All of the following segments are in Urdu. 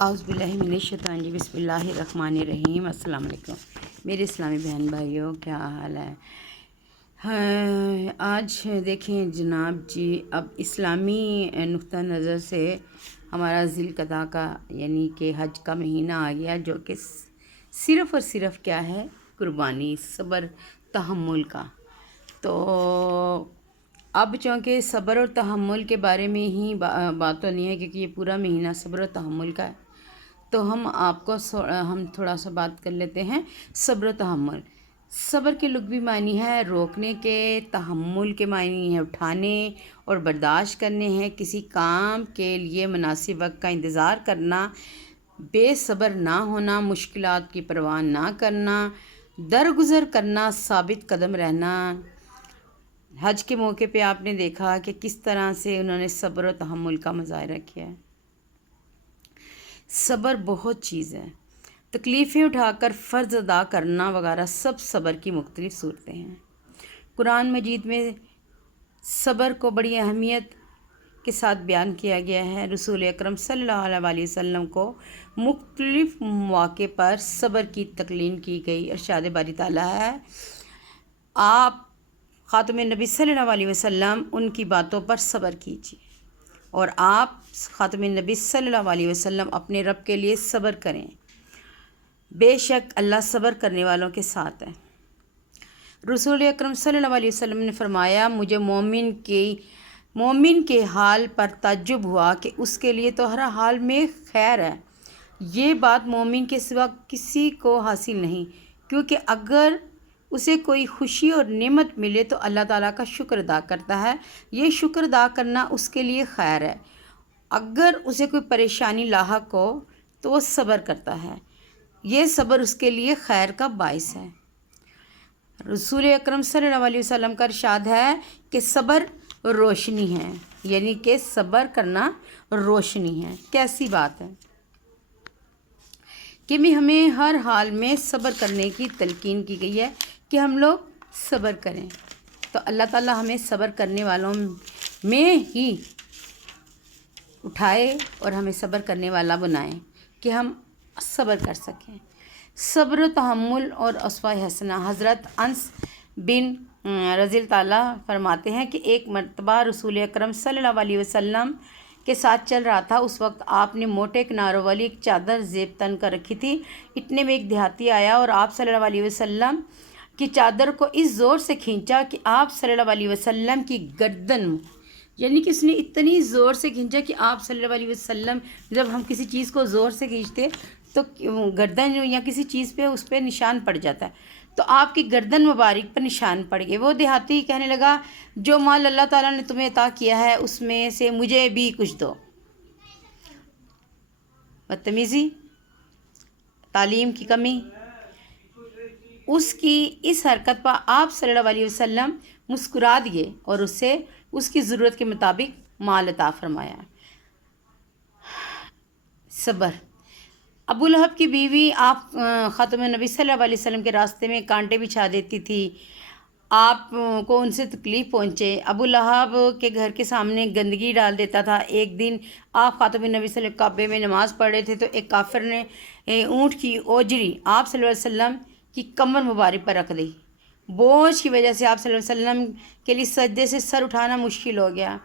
اعوذ باللہ من الشیطان الرجیم بسم اللہ الرحمن الرحیم۔ السلام علیکم میرے اسلامی بہن بھائیوں، کیا حال ہے؟ آج دیکھیں جناب جی، اب اسلامی نقطہ نظر سے ہمارا ذی القعدہ کا یعنی کہ حج کا مہینہ آ گیا، جو کہ صرف اور صرف کیا ہے؟ قربانی، صبر، تحمل کا۔ تو اب چونکہ صبر اور تحمل کے بارے میں ہی بات ہونی ہے، کیونکہ یہ پورا مہینہ صبر و تحمل کا ہے، تو ہم تھوڑا سا بات کر لیتے ہیں صبر و تحمل۔ صبر کے لغوی معنی ہے روکنے کے، تحمل کے معنی ہے اٹھانے اور برداشت کرنے ہیں، کسی کام کے لیے مناسب وقت کا انتظار کرنا، بے صبر نہ ہونا، مشکلات کی پرواہ نہ کرنا، درگزر کرنا، ثابت قدم رہنا۔ حج کے موقع پہ آپ نے دیکھا کہ کس طرح سے انہوں نے صبر و تحمل کا مظاہرہ کیا ہے۔ صبر بہت چیز ہے، تکلیفیں اٹھا کر فرض ادا کرنا وغیرہ سب صبر کی مختلف صورتیں ہیں۔ قرآن مجید میں صبر کو بڑی اہمیت کے ساتھ بیان کیا گیا ہے۔ رسول اکرم صلی اللہ علیہ وسلم کو مختلف مواقع پر صبر کی تلقین کی گئی۔ ارشاد باری تعالیٰ ہے، آپ خاتم نبی صلی اللہ علیہ وسلم ان کی باتوں پر صبر کیجیے، اور آپ خاتم نبی صلی اللہ علیہ وسلم اپنے رب کے لیے صبر کریں، بے شک اللہ صبر کرنے والوں کے ساتھ ہے۔ رسول اکرم صلی اللہ علیہ وسلم نے فرمایا، مجھے مومن کے حال پر تعجب ہوا کہ اس کے لیے تو ہر حال میں خیر ہے۔ یہ بات مومن کے سوا کسی کو حاصل نہیں، کیونکہ اگر اسے کوئی خوشی اور نعمت ملے تو اللہ تعالیٰ کا شکر ادا کرتا ہے، یہ شکر ادا کرنا اس کے لیے خیر ہے۔ اگر اسے کوئی پریشانی لاحق ہو تو وہ صبر کرتا ہے، یہ صبر اس کے لیے خیر کا باعث ہے۔ رسول اکرم صلی اللہ علیہ وسلم کا ارشاد ہے کہ صبر روشنی ہے، یعنی کہ صبر کرنا روشنی ہے۔ کیسی بات ہے کہ ہمیں ہر حال میں صبر کرنے کی تلقین کی گئی ہے کہ ہم لوگ صبر کریں، تو اللہ تعالیٰ ہمیں صبر کرنے والوں میں ہی اٹھائے اور ہمیں صبر کرنے والا بنائیں کہ ہم صبر کر سکیں۔ صبر و تحمل اور اسوہ حسنہ۔ حضرت انس بن رضی اللہ تعالیٰ فرماتے ہیں کہ ایک مرتبہ رسول اکرم صلی اللہ علیہ وسلم کے ساتھ چل رہا تھا۔ اس وقت آپ نے موٹے کناروں والی ایک چادر زیب تن کر رکھی تھی۔ اتنے میں ایک دیہاتی آیا اور آپ صلی اللہ علیہ وسلم کی چادر کو اس زور سے کھینچا کہ آپ صلی اللہ علیہ وسلم کی گردن، یعنی کہ اس نے اتنی زور سے کھینچا کہ آپ صلی اللہ علیہ وسلم، جب ہم کسی چیز کو زور سے کھینچتے تو گردن یا کسی چیز پہ اس پہ نشان پڑ جاتا ہے، تو آپ کی گردن مبارک پر نشان پڑ گئے۔ وہ دیہاتی کہنے لگا، جو مال اللہ تعالیٰ نے تمہیں عطا کیا ہے اس میں سے مجھے بھی کچھ دو۔ بدتمیزی، تعلیم کی کمی۔ اس کی اس حرکت پر آپ صلی اللہ علیہ وسلم مسکرا دیے اور اسے اس کی ضرورت کے مطابق مال عطا فرمایا۔ صبر۔ ابو لہب کی بیوی آپ خاتم نبی صلی اللہ علیہ وسلم کے راستے میں کانٹے بچھا دیتی تھی، آپ کو ان سے تکلیف پہنچے۔ ابو لہب کے گھر کے سامنے گندگی ڈال دیتا تھا۔ ایک دن آپ خاتم نبی صلی اللہ علیہ وسلم کعبے میں نماز پڑھ رہے تھے تو ایک کافر نے اونٹ کی اوجری آپ صلی اللہ علیہ وسلم کی کمر مبارک پر رکھ دی۔ بوجھ کی وجہ سے آپ صلی اللہ علیہ وسلم کے لیے سجدے سے سر اٹھانا مشکل ہو گیا۔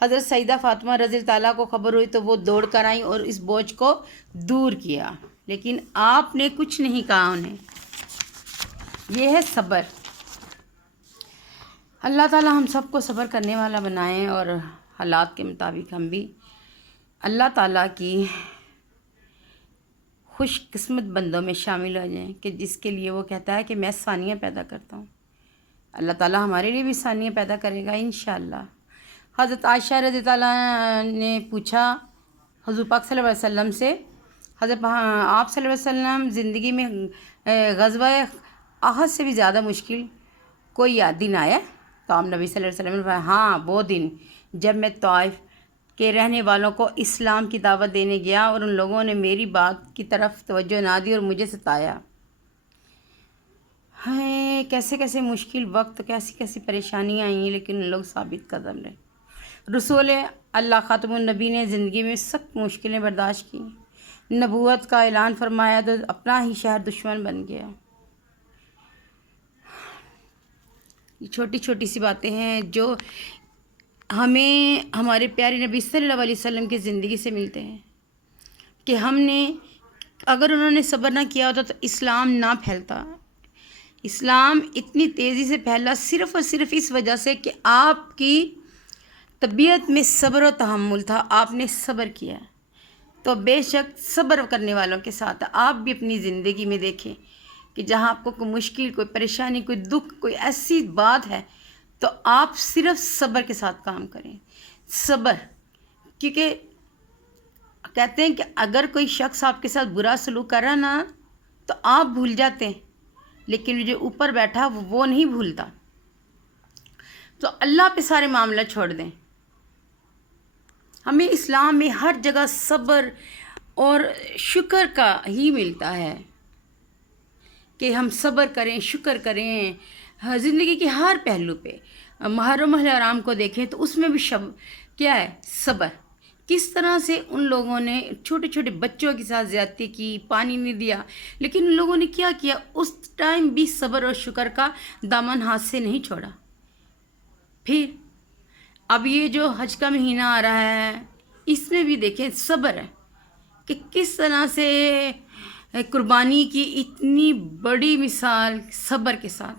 حضرت سیدہ فاطمہ رضی اللہ تعالیٰ کو خبر ہوئی تو وہ دوڑ کر آئیں اور اس بوجھ کو دور کیا، لیکن آپ نے کچھ نہیں کہا انہیں۔ یہ ہے صبر۔ اللہ تعالیٰ ہم سب کو صبر کرنے والا بنائیں اور حالات کے مطابق ہم بھی اللہ تعالیٰ کی خوش قسمت بندوں میں شامل ہو جائیں کہ جس کے لیے وہ کہتا ہے کہ میں ثانیہ پیدا کرتا ہوں۔ اللہ تعالیٰ ہمارے لیے بھی ثانیہ پیدا کرے گا انشاءاللہ۔ حضرت عائشہ رضی اللہ عنہا نے پوچھا حضور پاک صلی اللہ علیہ وسلم سے، حضرت آپ صلی اللہ علیہ وسلم زندگی میں غزوہ احد سے بھی زیادہ مشکل کوئی دن آیا؟ تو آپ نبی صلی اللہ علیہ وسلم نے فرمایا، ہاں وہ دن جب میں طائف کے رہنے والوں کو اسلام کی دعوت دینے گیا اور ان لوگوں نے میری بات کی طرف توجہ نہ دی اور مجھے ستایا۔ کیسے کیسے مشکل وقت، کیسی کیسی پریشانیاں آئیں، لیکن لوگ ثابت قدم رہے۔ رسول اللہ خاتم النبی نے زندگی میں سخت مشکلیں برداشت کی، نبوت کا اعلان فرمایا تو اپنا ہی شہر دشمن بن گیا۔ یہ چھوٹی چھوٹی سی باتیں ہیں جو ہمیں ہمارے پیارے نبی صلی اللہ علیہ وسلم کی زندگی سے ملتے ہیں کہ ہم نے اگر انہوں نے صبر نہ کیا ہوتا تو اسلام نہ پھیلتا۔ اسلام اتنی تیزی سے پھیلا صرف اور صرف اس وجہ سے کہ آپ کی طبیعت میں صبر و تحمل تھا، آپ نے صبر کیا۔ تو بے شک صبر کرنے والوں کے ساتھ آپ بھی اپنی زندگی میں دیکھیں کہ جہاں آپ کو کوئی مشکل، کوئی پریشانی، کوئی دکھ، کوئی ایسی بات ہے تو آپ صرف صبر کے ساتھ کام کریں۔ صبر، کیونکہ کہتے ہیں کہ اگر کوئی شخص آپ کے ساتھ برا سلوک کر رہا نا تو آپ بھول جاتے ہیں، لیکن جو اوپر بیٹھا وہ نہیں بھولتا۔ تو اللہ پہ سارے معاملہ چھوڑ دیں۔ ہمیں اسلام میں ہر جگہ صبر اور شکر کا ہی ملتا ہے کہ ہم صبر کریں، شکر کریں۔ زندگی کے ہر پہلو پہ محرم الحرام کو دیکھیں تو اس میں بھی کیا ہے؟ صبر۔ کس طرح سے ان لوگوں نے چھوٹے چھوٹے بچوں کے ساتھ زیادتی کی، پانی نہیں دیا، لیکن ان لوگوں نے کیا کیا؟ اس ٹائم بھی صبر اور شکر کا دامن ہاتھ سے نہیں چھوڑا۔ پھر اب یہ جو حج کا مہینہ آ رہا ہے اس میں بھی دیکھیں صبر ہے کہ کس طرح سے قربانی کی اتنی بڑی مثال صبر کے ساتھ۔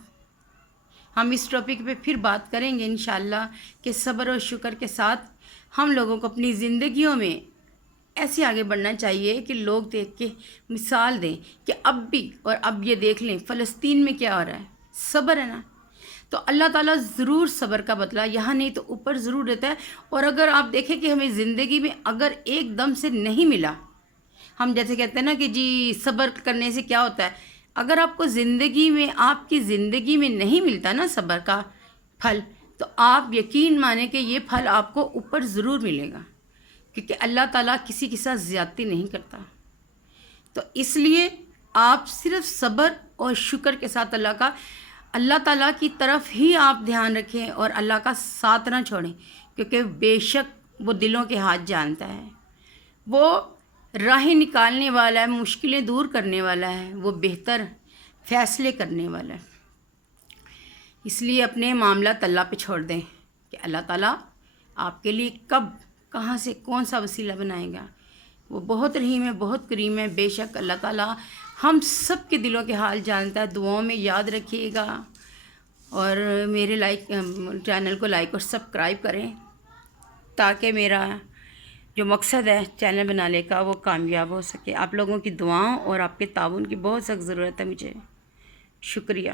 ہم اس ٹاپک پہ پھر بات کریں گے انشاءاللہ کہ صبر اور شکر کے ساتھ ہم لوگوں کو اپنی زندگیوں میں ایسے آگے بڑھنا چاہیے کہ لوگ دیکھ کے مثال دیں کہ اب بھی، اور اب یہ دیکھ لیں فلسطین میں کیا ہو رہا ہے، صبر ہے نا۔ تو اللہ تعالیٰ ضرور صبر کا بدلہ یہاں نہیں تو اوپر ضرور دیتا ہے۔ اور اگر آپ دیکھیں کہ ہمیں زندگی میں اگر ایک دم سے نہیں ملا، ہم جیسے کہتے ہیں نا کہ جی صبر کرنے سے کیا ہوتا ہے، اگر آپ کو زندگی میں، آپ کی زندگی میں نہیں ملتا نا صبر کا پھل، تو آپ یقین مانیں کہ یہ پھل آپ کو اوپر ضرور ملے گا، کیونکہ اللہ تعالیٰ کسی کے ساتھ زیادتی نہیں کرتا۔ تو اس لیے آپ صرف صبر اور شکر کے ساتھ اللہ تعالیٰ کی طرف ہی آپ دھیان رکھیں اور اللہ کا ساتھ نہ چھوڑیں، کیونکہ بے شک وہ دلوں کے ہاتھ جانتا ہے، وہ راہیں نکالنے والا ہے، مشکلیں دور کرنے والا ہے، وہ بہتر فیصلے کرنے والا ہے۔ اس لیے اپنے معاملات اللہ پہ چھوڑ دیں کہ اللہ تعالیٰ آپ کے لیے کب، کہاں سے، کون سا وسیلہ بنائے گا۔ وہ بہت رحیم ہے، بہت کریم ہے۔ بے شک اللہ تعالیٰ ہم سب کے دلوں کے حال جانتا ہے۔ دعاؤں میں یاد رکھیے گا اور میرے چینل کو لائک اور سبسکرائب کریں تاکہ میرا جو مقصد ہے چینل بنانے کا وہ کامیاب ہو سکے۔ آپ لوگوں کی دعاؤں اور آپ کے تعاون کی بہت سخت ضرورت ہے مجھے۔ شکریہ۔